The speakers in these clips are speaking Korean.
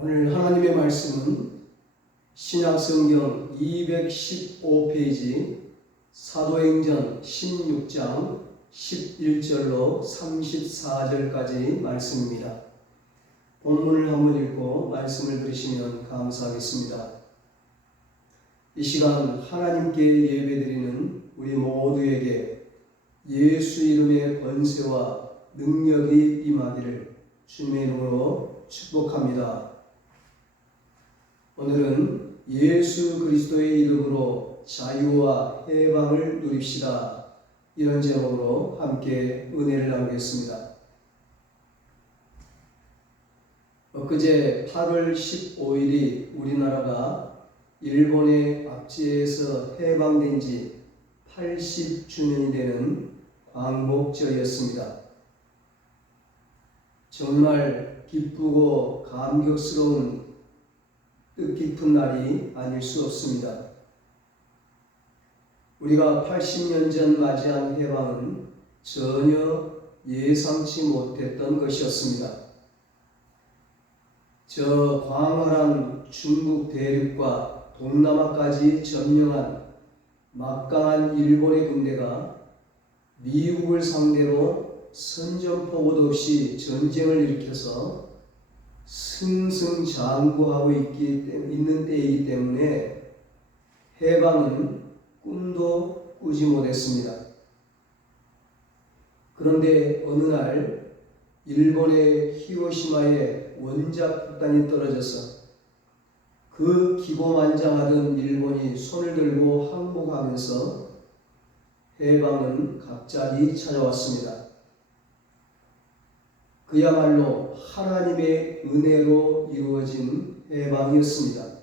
오늘 하나님의 말씀은 신약성경 215페이지 사도행전 16장 11절로 34절까지 말씀입니다. 본문을 한번 읽고 말씀을 들으시면 감사하겠습니다. 이 시간 하나님께 예배드리는 우리 모두에게 예수 이름의 권세와 능력이 임하기를 주님의 이름으로 축복합니다. 오늘은 예수 그리스도의 이름으로 자유와 해방을 누립시다. 이런 제목으로 함께 은혜를 나누겠습니다. 엊그제 8월 15일이 우리나라가 일본의 압제에서 해방된 지 80주년이 되는 광복절이었습니다. 정말 기쁘고 감격스러운 뜻깊은 날이 아닐 수 없습니다. 우리가 80년 전 맞이한 해방은 전혀 예상치 못했던 것이었습니다. 저 광활한 중국 대륙과 동남아까지 점령한 막강한 일본의 군대가 미국을 상대로 선전포고도 없이 전쟁을 일으켜서 승승장구하고 있는 때이기 때문에 해방은 꿈도 꾸지 못했습니다. 그런데 어느 날 일본의 히로시마에 원자 폭탄이 떨어져서 그 기고만장하던 일본이 손을 들고 항복하면서 해방은 갑자기 찾아왔습니다. 그야말로 하나님의 은혜로 이루어진 해방이었습니다.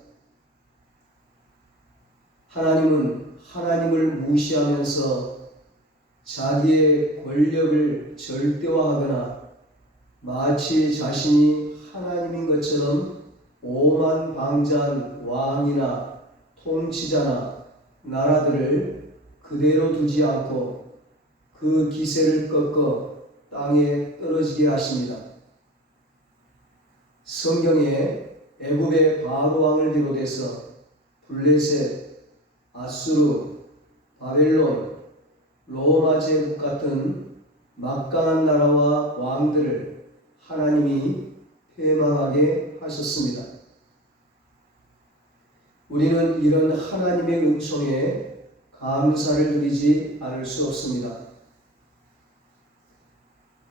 하나님은 하나님을 무시하면서 자기의 권력을 절대화하거나 마치 자신이 하나님인 것처럼 오만방자한 왕이나 통치자나 나라들을 그대로 두지 않고 그 기세를 꺾어 땅에 떨어지게 하십니다. 성경에 애굽의 바로 왕을 비롯해서 블레셋, 아수르, 바벨론, 로마 제국 같은 막강한 나라와 왕들을 하나님이 패망하게 하셨습니다. 우리는 이런 하나님의 은총에 감사를 드리지 않을 수 없습니다.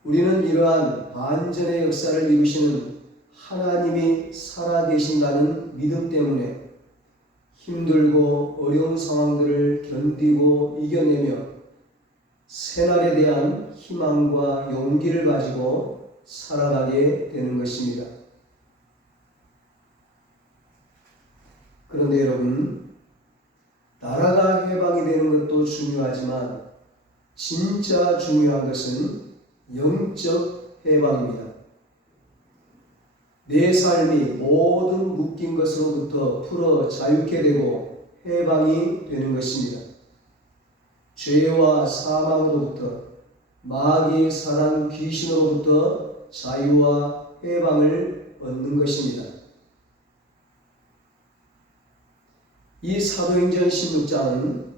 우리는 이러한 반전의 역사를 이루시는 하나님이 살아계신다는 믿음 때문에 힘들고 어려운 상황들을 견디고 이겨내며 새날에 대한 희망과 용기를 가지고 살아가게 되는 것입니다. 그런데 여러분, 나라가 해방이 되는 것도 중요하지만 진짜 중요한 것은 영적 해방입니다. 내 삶이 모든 묶인 것으로부터 풀어 자유케 되고 해방이 되는 것입니다. 죄와 사망으로부터 마귀, 사단, 귀신으로부터 자유와 해방을 얻는 것입니다. 이 사도행전 16장은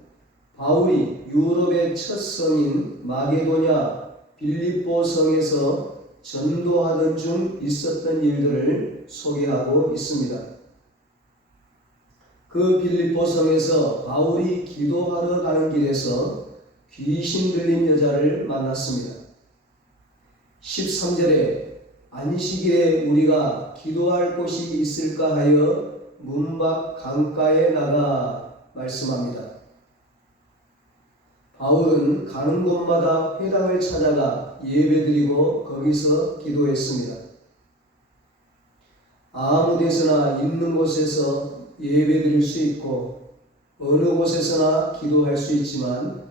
바울이 유럽의 첫 성인 마게도냐 빌립보 성에서 전도하던 중 있었던 일들을 소개하고 있습니다. 그 빌립보 성에서 바울이 기도하러 가는 길에서 귀신 들린 여자를 만났습니다. 13절에 안식일에 우리가 기도할 곳이 있을까 하여 문 밖 강가에 나가 말씀합니다. 바울은 가는 곳마다 회당을 찾아가 예배드리고 거기서 기도했습니다. 아무 데서나 있는 곳에서 예배드릴 수 있고 어느 곳에서나 기도할 수 있지만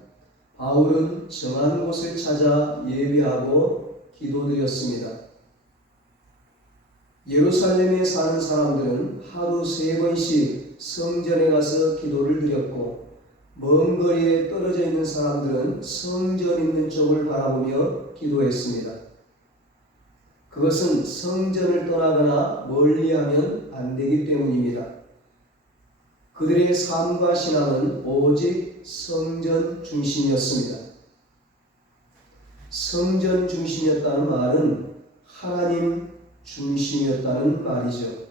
바울은 정한 곳을 찾아 예배하고 기도드렸습니다. 예루살렘에 사는 사람들은 하루 3번씩 성전에 가서 기도를 드렸고 먼 거리에 떨어져 있는 사람들은 성전 있는 쪽을 바라보며 기도했습니다. 그것은 성전을 떠나거나 멀리하면 안 되기 때문입니다. 그들의 삶과 신앙은 오직 성전 중심이었습니다. 성전 중심이었다는 말은 하나님 중심이었다는 말이죠.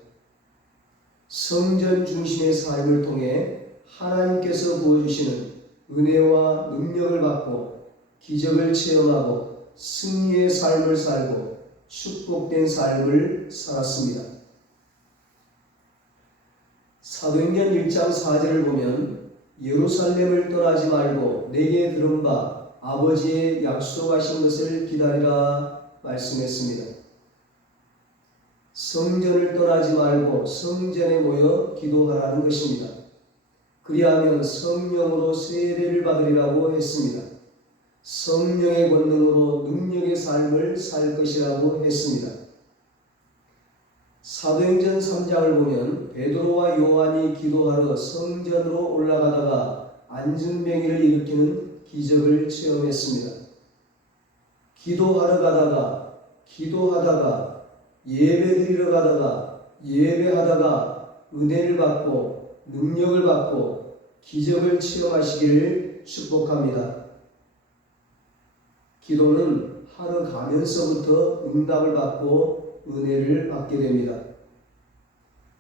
성전 중심의 삶을 통해 하나님께서 부어주시는 은혜와 능력을 받고 기적을 체험하고 승리의 삶을 살고 축복된 삶을 살았습니다. 사도행전 1장 4절을 보면 예루살렘을 떠나지 말고 내게 들은 바 아버지의 약속하신 것을 기다리라 말씀했습니다. 성전을 떠나지 말고 성전에 모여 기도하라는 것입니다. 그리하면 성령으로 세례를 받으리라고 했습니다. 성령의 권능으로 능력의 삶을 살 것이라고 했습니다. 사도행전 3장을 보면 베드로와 요한이 기도하러 성전으로 올라가다가 안진뱅이를 일으키는 기적을 체험했습니다. 기도하다가 예배드리러 가다가 예배하다가 은혜를 받고 능력을 받고 기적을 체험하시기를 축복합니다. 기도는 하루 가면서부터 응답을 받고 은혜를 받게 됩니다.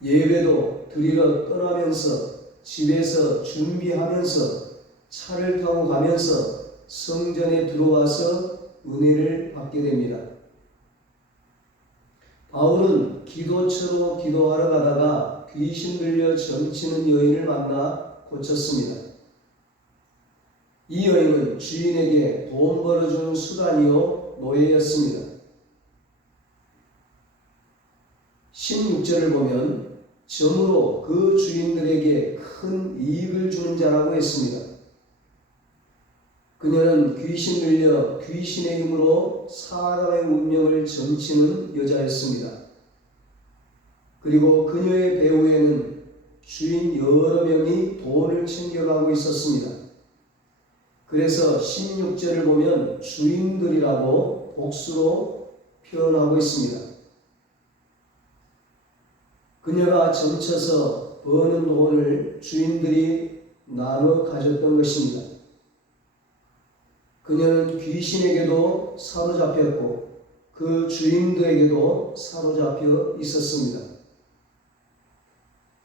예배도 드리러 떠나면서 집에서 준비하면서 차를 타고 가면서 성전에 들어와서 은혜를 받게 됩니다. 바울은 기도처로 기도하러 가다가 귀신 들려 점치는 여인을 만나 고쳤습니다. 이 여인은 주인에게 돈 벌어주는 수단이요 노예였습니다. 16절을 보면 점으로 그 주인들에게 큰 이익을 주는 자라고 했습니다. 그녀는 귀신 들려 귀신의 힘으로 사람의 운명을 점치는 여자였습니다. 그리고 그녀의 배후에는 주인 여러 명이 돈을 챙겨가고 있었습니다. 그래서 16절을 보면 주인들이라고 복수로 표현하고 있습니다. 그녀가 점쳐서 버는 돈을 주인들이 나눠 가졌던 것입니다. 그녀는 귀신에게도 사로잡혔고 그 주인들에게도 사로잡혀 있었습니다.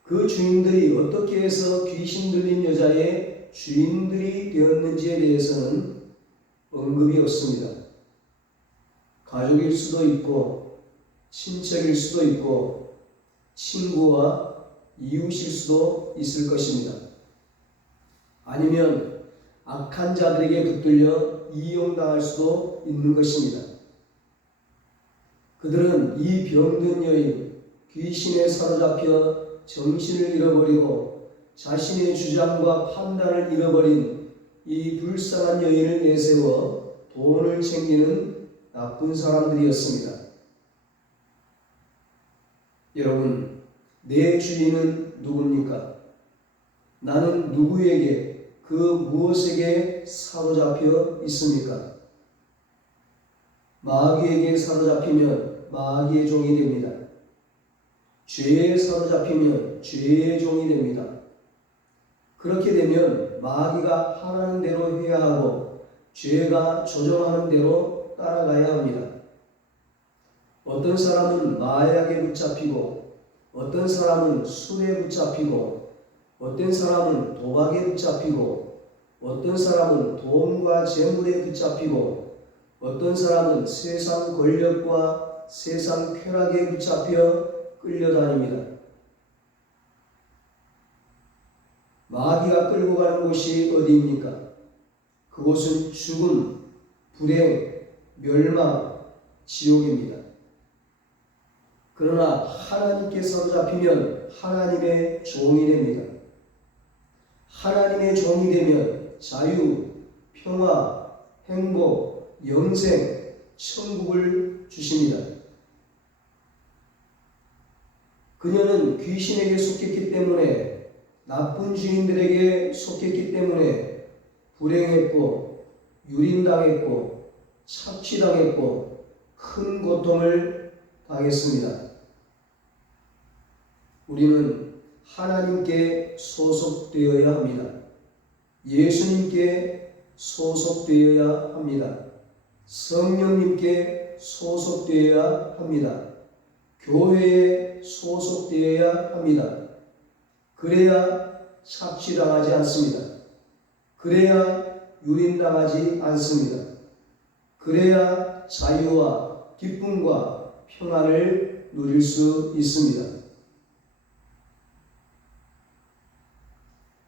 그 주인들이 어떻게 해서 귀신 들린 여자의 주인들이 되었는지에 대해서는 언급이 없습니다. 가족일 수도 있고 친척일 수도 있고 친구와 이웃일 수도 있을 것입니다. 아니면 악한 자들에게 붙들려 이용당할 수도 있는 것입니다. 그들은 이 병든 여인, 귀신에 사로잡혀 정신을 잃어버리고 자신의 주장과 판단을 잃어버린 이 불쌍한 여인을 내세워 돈을 챙기는 나쁜 사람들이었습니다. 여러분, 내 주인은 누굽니까? 나는 누구에게 그 무엇에게 사로잡혀 있습니까? 마귀에게 사로잡히면 마귀의 종이 됩니다. 죄에 사로잡히면 죄의 종이 됩니다. 그렇게 되면 마귀가 하라는 대로 해야 하고 죄가 조정하는 대로 따라가야 합니다. 어떤 사람은 마약에 붙잡히고 어떤 사람은 술에 붙잡히고 어떤 사람은 도박에 붙잡히고 어떤 사람은 돈과 재물에 붙잡히고 어떤 사람은 세상 권력과 세상 쾌락에 붙잡혀 끌려다닙니다. 마귀가 끌고 가는 곳이 어디입니까? 그곳은 죽음, 불행, 멸망, 지옥입니다. 그러나 하나님께 사로잡히면 하나님의 종이 됩니다. 하나님의 종이 되면 자유, 평화, 행복, 영생, 천국을 주십니다. 그녀는 귀신에게 속했기 때문에 나쁜 주인들에게 속했기 때문에 불행했고 유린당했고 착취당했고 큰 고통을 하겠습니다. 우리는 하나님께 소속되어야 합니다. 예수님께 소속되어야 합니다. 성령님께 소속되어야 합니다. 교회에 소속되어야 합니다. 그래야 착취당하지 않습니다. 그래야 유린당하지 않습니다. 그래야 자유와 기쁨과 평안을 누릴 수 있습니다.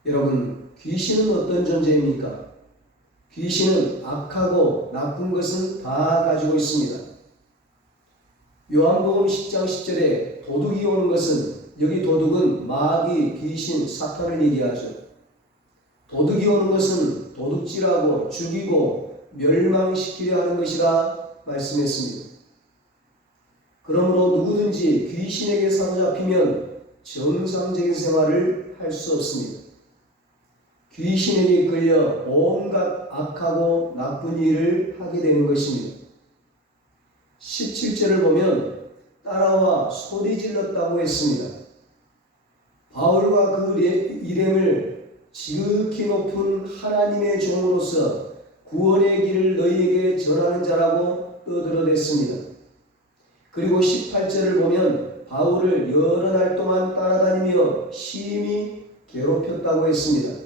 여러분, 귀신은 어떤 존재입니까? 귀신은 악하고 나쁜 것은 다 가지고 있습니다. 요한복음 10장 10절에 도둑이 오는 것은, 여기 도둑은 마귀, 귀신, 사탄을 얘기하죠. 도둑이 오는 것은 도둑질하고 죽이고 멸망시키려 하는 것이라 말씀했습니다. 그러므로 누구든지 귀신에게 사로잡히면 정상적인 생활을 할 수 없습니다. 귀신에게 끌려 온갖 악하고 나쁜 일을 하게 되는 것입니다. 17절을 보면 따라와 소리 질렀다고 했습니다. 바울과 그 일행을 지극히 높은 하나님의 종으로서 구원의 길을 너희에게 전하는 자라고 떠들어댔습니다. 그리고 18절을 보면 바울을 여러 날 동안 따라다니며 심히 괴롭혔다고 했습니다.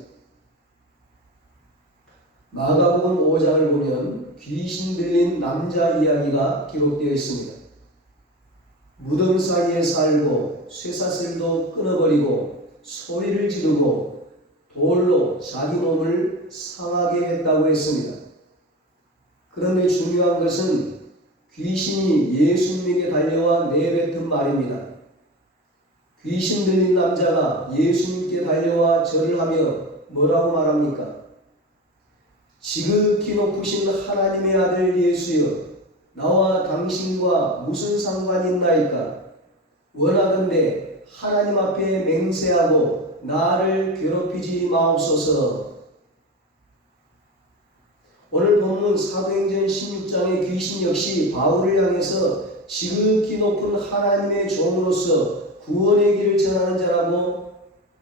마가복음 5장을 보면 귀신 들린 남자 이야기가 기록되어 있습니다. 무덤 사이에 살고 쇠사슬도 끊어버리고 소리를 지르고 돌로 자기 몸을 상하게 했다고 했습니다. 그런데 중요한 것은 귀신이 예수님에게 달려와 내뱉은 말입니다. 귀신 들린 남자가 예수님께 달려와 절을 하며 뭐라고 말합니까? 지극히 높으신 하나님의 아들 예수여, 나와 당신과 무슨 상관이 있나이까? 원하건대 하나님 앞에 맹세하고 나를 괴롭히지 마옵소서. 오늘 본문 사도행전 16장의 귀신 역시 바울을 향해서 지극히 높은 하나님의 종으로서 구원의 길을 전하는 자라고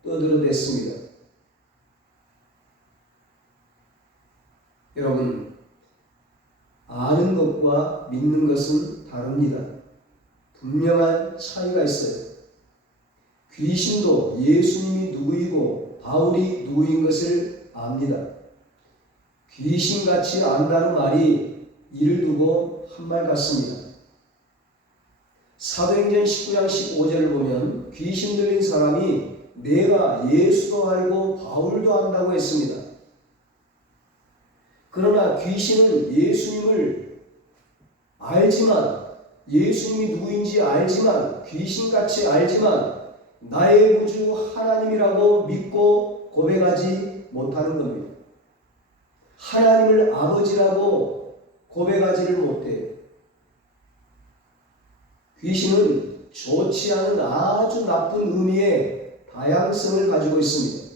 떠들어댔습니다. 여러분, 아는 것과 믿는 것은 다릅니다. 분명한 차이가 있어요. 귀신도 예수님이 누구이고 바울이 누구인 것을 압니다. 귀신같이 안다는 말이 이를 두고 한 말 같습니다. 사도행전 19장 15절을 보면 귀신 들린 사람이 내가 예수도 알고 바울도 안다고 했습니다. 그러나 귀신은 예수님을 알지만, 예수님이 누구인지 알지만, 귀신같이 알지만 나의 구주 하나님이라고 믿고 고백하지 못하는 겁니다. 하나님을 아버지라고 고백하지를 못해요. 귀신은 좋지 않은 아주 나쁜 의미의 다양성을 가지고 있습니다.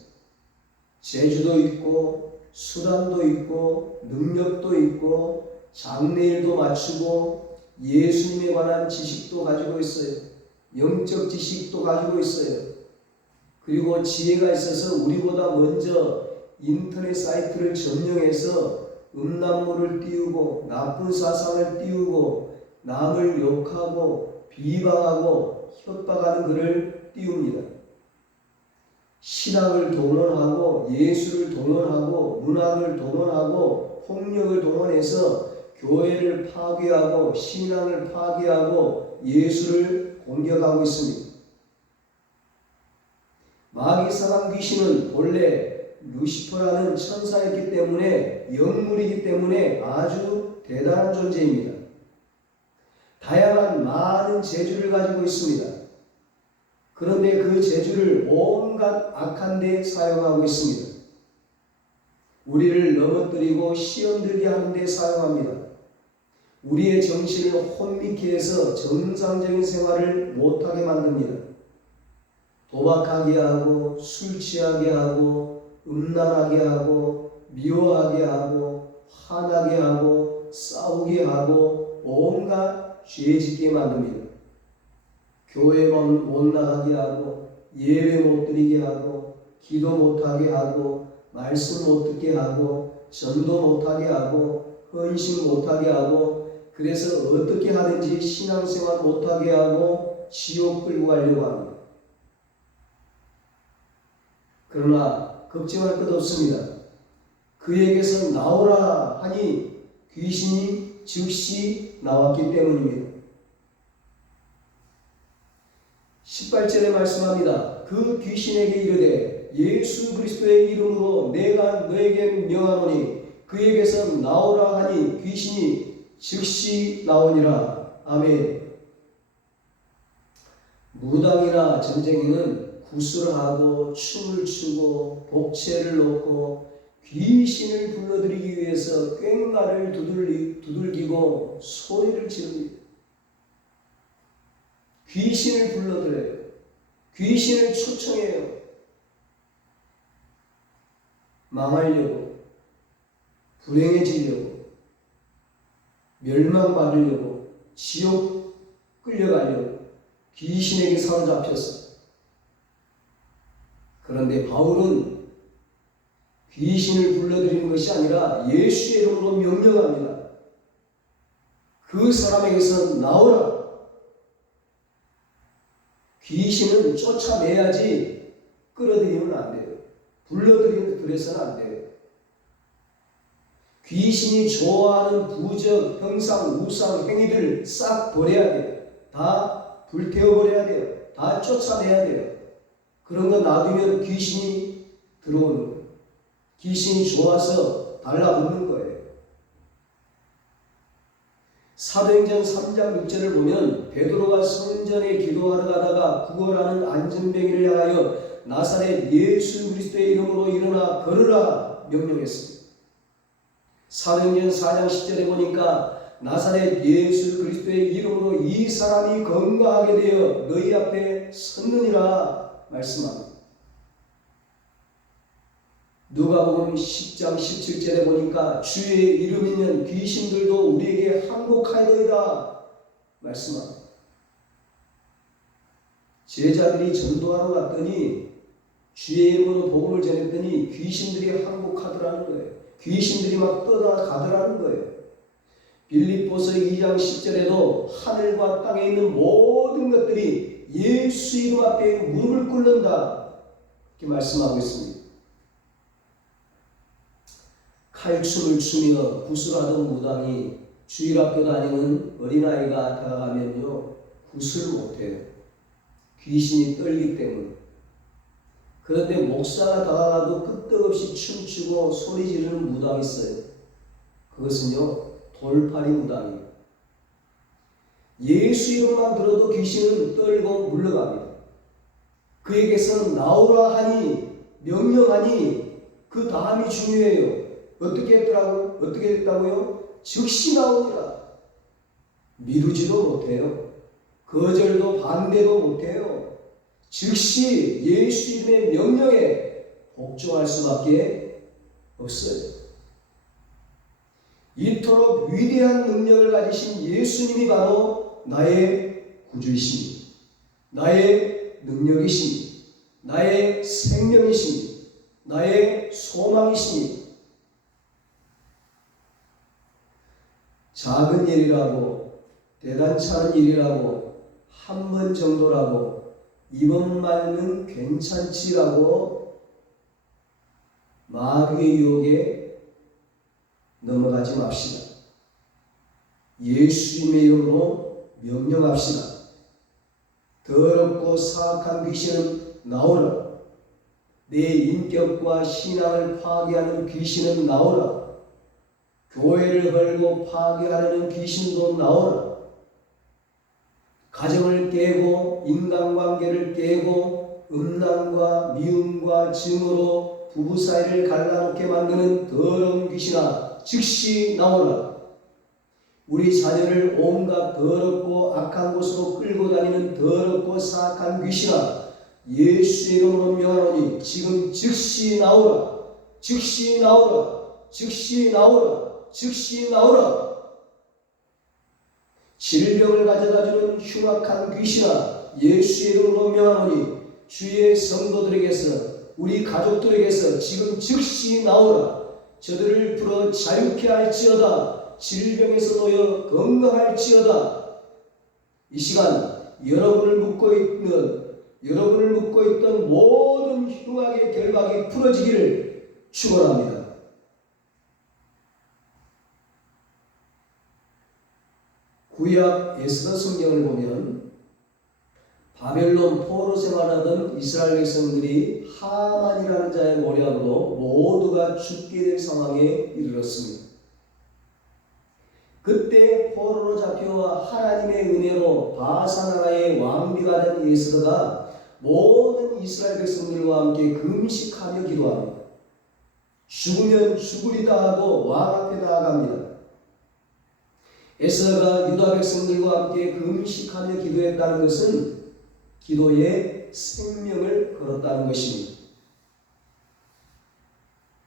재주도 있고 수단도 있고 능력도 있고 장래일도 맞추고 예수님에 관한 지식도 가지고 있어요. 영적 지식도 가지고 있어요. 그리고 지혜가 있어서 우리보다 먼저 인터넷 사이트를 점령해서 음란물을 띄우고 나쁜 사상을 띄우고 남을 욕하고 비방하고 협박하는 글을 띄웁니다. 신학을 동원하고 예술을 동원하고 문학을 동원하고 폭력을 동원해서 교회를 파괴하고 신앙을 파괴하고 예수를 공격하고 있습니다. 마귀 사단 귀신은 본래 루시퍼라는 천사였기 때문에, 영물이기 때문에 아주 대단한 존재입니다. 다양한 많은 재주를 가지고 있습니다. 그런데 그 재주를 온갖 악한 데 사용하고 있습니다. 우리를 넘어뜨리고 시험 들게 하는 데 사용합니다. 우리의 정신을 혼미케 해서 정상적인 생활을 못하게 만듭니다. 도박하게 하고 술 취하게 하고 음란하게 하고 미워하게 하고 화나게 하고 싸우게 하고 온갖 죄 짓게 만듭니다. 교회만 못 나가게 하고 예배 못 드리게 하고 기도 못하게 하고 말씀 못 듣게 하고 전도 못하게 하고 헌신 못하게 하고 그래서 어떻게 하든지 신앙생활 못하게 하고 지옥 끌고 가려고 합니다. 그러나 걱정할 것 없습니다. 그에게서 나오라 하니 귀신이 즉시 나왔기 때문입니다. 18절에 말씀합니다. 그 귀신에게 이르되 예수 그리스도의 이름으로 내가 너에게 명하노니 그에게서 나오라 하니 귀신이 즉시 나오니라. 아멘. 무당이나 전쟁에는 구슬을 하고 춤을 추고 복채를 놓고 귀신을 불러들이기 위해서 꽹과를 두들기고 소리를 지릅니다. 귀신을 불러들여요. 귀신을 초청해요. 망하려고, 불행해지려고, 멸망받으려고, 지옥 끌려가려고 귀신에게 사로잡혔어요. 그런데 바울은 귀신을 불러들이는 것이 아니라 예수의 이름으로 명령합니다. 그 사람에게서 나오라. 귀신은 쫓아내야지 끌어들이면 안 돼요. 불러들여서는 안 돼요. 귀신이 좋아하는 부적, 형상, 우상, 행위들 싹 버려야 돼요. 다 불태워버려야 돼요. 다 쫓아내야 돼요. 그런 거 놔두면 귀신이 들어오는 거예요. 귀신이 좋아서 달라붙는 거예요. 사도행전 3장 6절을 보면 베드로가 성전에 기도하러 가다가 구걸하는 안전뱅이를 향하여 나사렛 예수 그리스도의 이름으로 일어나 걸으라 명령했습니다. 사도행전 4장 10절에 보니까 나사렛 예수 그리스도의 이름으로 이 사람이 건강하게 되어 너희 앞에 섰느니라 말씀합니다. 누가복음 10장 17절에 보니까 주의 이름이면 귀신들도 우리에게 항복하리이다 말씀합니다. 제자들이 전도하러 갔더니 주의 이름으로 복음을 전했더니 귀신들이 항복하더라는 거예요. 귀신들이 막 떠나가더라는 거예요. 빌립보서 2장 10절에도 하늘과 땅에 있는 모든 것들이 예수 이름 앞에 무릎을 꿇는다 이렇게 말씀하고 있습니다. 칼춤을 추며 구슬하던 무당이 주일학교 다니는 어린아이가 다가가면요 구슬을 못해요. 귀신이 떨기 때문에. 그런데 목사가 다가가도 끄떡없이 춤추고 소리 지르는 무당이 있어요. 그것은요 돌팔이 무당이에요. 예수 이름만 들어도 귀신은 떨고 물러갑니다. 그에게서 나오라 하니 명령하니 그 다음이 중요해요. 어떻게 했더라고요? 어떻게 됐다고요? 즉시 나오니라. 미루지도 못해요. 거절도 반대도 못해요. 즉시 예수 이름의 명령에 복종할 수밖에 없어요. 이토록 위대한 능력을 가지신 예수님이 바로 나의 구주이십니다. 나의 능력이십니다. 나의 생명이십니다. 나의 소망이십니다. 작은 일이라고 대단치 않은 일이라고 한 번 정도라고 이번만은 괜찮지라고 마귀의 유혹에 넘어가지 맙시다. 예수님의 이름으로 명령합시다. 더럽고 사악한 귀신은 나오라. 내 인격과 신앙을 파괴하는 귀신은 나오라. 교회를 걸고 파괴하려는 귀신도 나오라. 가정을 깨고 인간관계를 깨고 음란과 미움과 증오로 부부 사이를 갈라놓게 만드는 더러운 귀신아 즉시 나오라. 우리 자녀를 온갖 더럽고 악한 곳으로 끌고 다니는 더럽고 사악한 귀신아 예수의 이름으로 명하노니 지금 즉시 나오라. 즉시 나오라. 즉시 나오라. 즉시 나오라. 질병을 가져다주는 흉악한 귀신아 예수의 이름으로 명하노니 주의 성도들에게서 우리 가족들에게서 지금 즉시 나오라. 저들을 풀어 자유케 할지어다. 질병에서 놓여 건강할지어다. 이 시간 여러분을 묶고 있던 모든 흉악의 결박이 풀어지기를 축원합니다. 구약 에스더 성경을 보면 바벨론 포로 생활하던 이스라엘 백성들이 하만이라는 자의 모략으로 모두가 죽게 될 상황에 이르렀습니다. 그때 포로로 잡혀와 하나님의 은혜로 바사나라의 왕비가 된 에스더가 모든 이스라엘 백성들과 함께 금식하며 기도합니다. 죽으면 죽으리다 하고 왕 앞에 나아갑니다. 에스더가 유다 백성들과 함께 금식하며 기도했다는 것은 기도에 생명을 걸었다는 것입니다.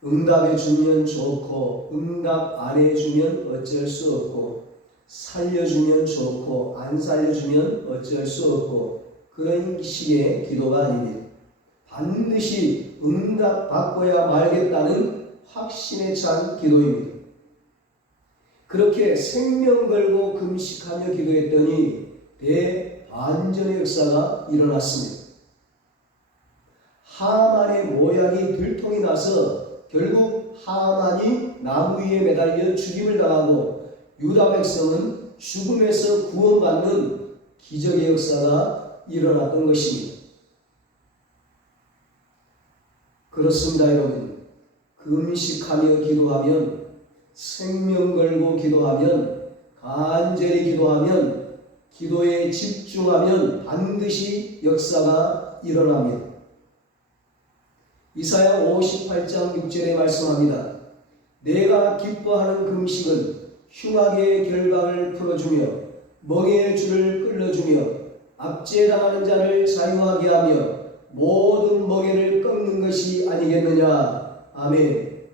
응답해 주면 좋고 응답 안 해주면 어쩔 수 없고 살려주면 좋고 안 살려주면 어쩔 수 없고 그런 식의 기도가 아닙니다. 반드시 응답 받고야 말겠다는 확신에 찬 기도입니다. 그렇게 생명 걸고 금식하며 기도했더니 대반전의 역사가 일어났습니다. 하만의 모략이 들통이 나서 결국 하만이 나무 위에 매달려 죽임을 당하고 유다 백성은 죽음에서 구원받는 기적의 역사가 일어났던 것입니다. 그렇습니다, 여러분. 금식하며 기도하면, 생명 걸고 기도하면, 간절히 기도하면, 기도에 집중하면 반드시 역사가 일어납니다. 이사야 58장 6절에 말씀합니다. 내가 기뻐하는 금식은 흉악의 결박을 풀어주며 멍에의 줄을 끌어주며 압제당하는 자를 자유하게 하며 모든 멍에를 꺾는 것이 아니겠느냐. 아멘.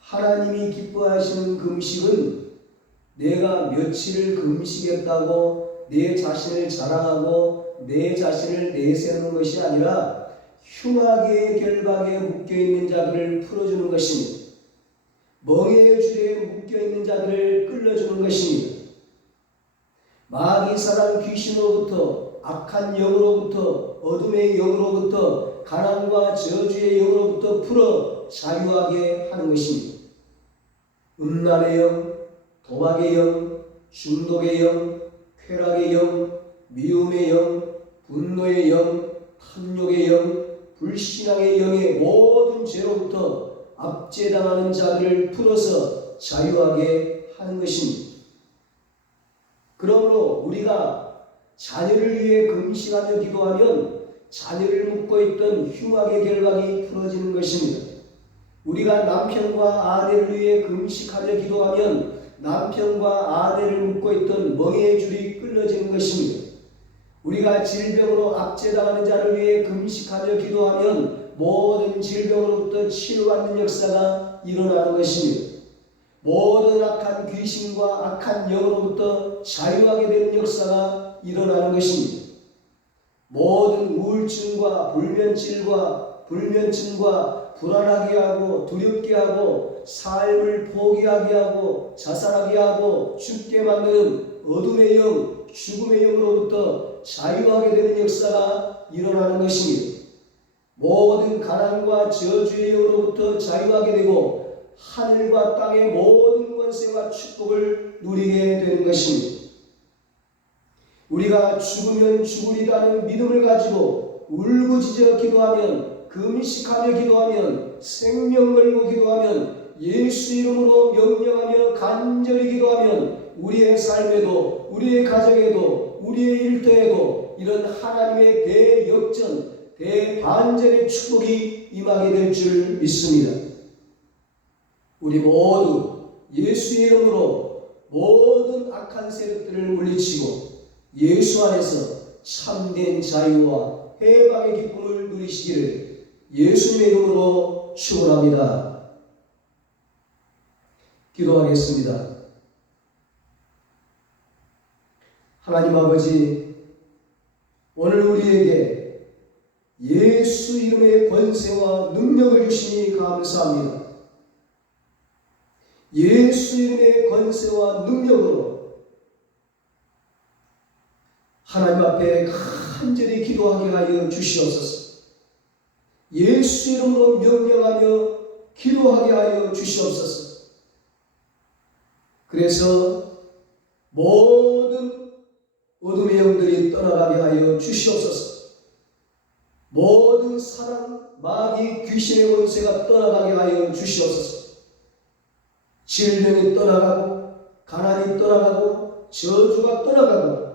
하나님이 기뻐하시는 금식은 내가 며칠을 금식했다고 내 자신을 자랑하고 내 자신을 내세우는 것이 아니라 흉악의 결박에 묶여있는 자들을 풀어주는 것입니다. 멍에의 줄에 묶여있는 자들을 끌어주는 것입니다. 마귀 사단 귀신으로부터, 악한 영으로부터, 어둠의 영으로부터, 가난과 저주의 영으로부터 풀어 자유하게 하는 것입니다. 음란의 영, 도박의 영, 중독의 영, 쾌락의 영, 미움의 영, 분노의 영, 탐욕의 영, 불신앙의 영의 모든 죄로부터 압제당하는 자들을 풀어서 자유하게 하는 것입니다. 그러므로 우리가 자녀를 위해 금식하며 기도하면 자녀를 묶고 있던 흉악의 결박이 풀어지는 것입니다. 우리가 남편과 아내를 위해 금식하며 기도하면 남편과 아내를 묶고 있던 멍에의 줄이 끌어지는 것입니다. 우리가 질병으로 압제당하는 자를 위해 금식하며 기도하면 모든 질병으로부터 치료받는 역사가 일어나는 것입니다. 모든 악한 귀신과 악한 영으로부터 자유하게 되는 역사가 일어나는 것입니다. 모든 우울증과 불면증과 불안하게 하고 두렵게 하고 삶을 포기하게 하고 자살하게 하고 죽게 만드는 어둠의 영, 죽음의 영으로부터 자유하게 되는 역사가 일어나는 것입니다. 모든 가난과 저주의 영으로부터 자유하게 되고 하늘과 땅의 모든 권세와 축복을 누리게 되는 것입니다. 우리가 죽으면 죽으리라는 믿음을 가지고 울부짖어 기도하면, 금식하며 기도하면, 생명 걸고 기도하면, 예수 이름으로 명령하며 간절히 기도하면 우리의 삶에도, 우리의 가정에도, 우리의 일터에도 이런 하나님의 대역전, 대반전의 축복이 임하게 될 줄 믿습니다. 우리 모두 예수의 이름으로 모든 악한 세력들을 물리치고 예수 안에서 참된 자유와 해방의 기쁨을 누리시기를 예수님의 이름으로 축원합니다. 기도하겠습니다. 하나님 아버지, 오늘 우리에게 예수 이름의 권세와 능력을 주시니 감사합니다. 예수 이름의 권세와 능력으로 하나님 앞에 간절히 기도하게 하여 주시옵소서. 예수 이름으로 명령하며 기도하게 하여 주시옵소서. 그래서 모든 어둠의 영들이 떠나가게 하여 주시옵소서. 모든 사랑, 마귀, 귀신의 권세가 떠나가게 하여 주시옵소서. 질병이 떠나가고 가난이 떠나가고 저주가 떠나가고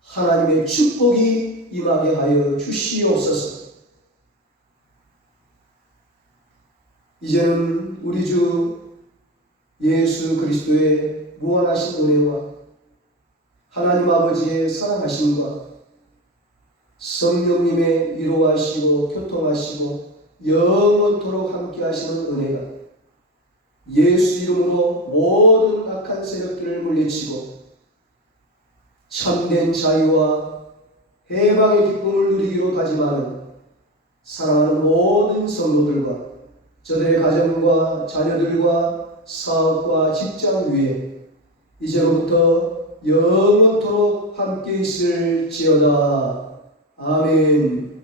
하나님의 축복이 임하게 하여 주시옵소서. 이제는 우리 주 예수 그리스도의 무한하신 은혜와 하나님 아버지의 사랑하심과 성령님의 위로하시고 교통하시고 영원토록 함께 하시는 은혜가 예수 이름으로 모든 악한 세력들을 물리치고 참된 자유와 해방의 기쁨을 누리기로 다짐하는 사랑하는 모든 성도들과 저들의 가정과 자녀들과 사업과 직장 위에 이제로부터 영원토록 함께 있을지어다. 아멘.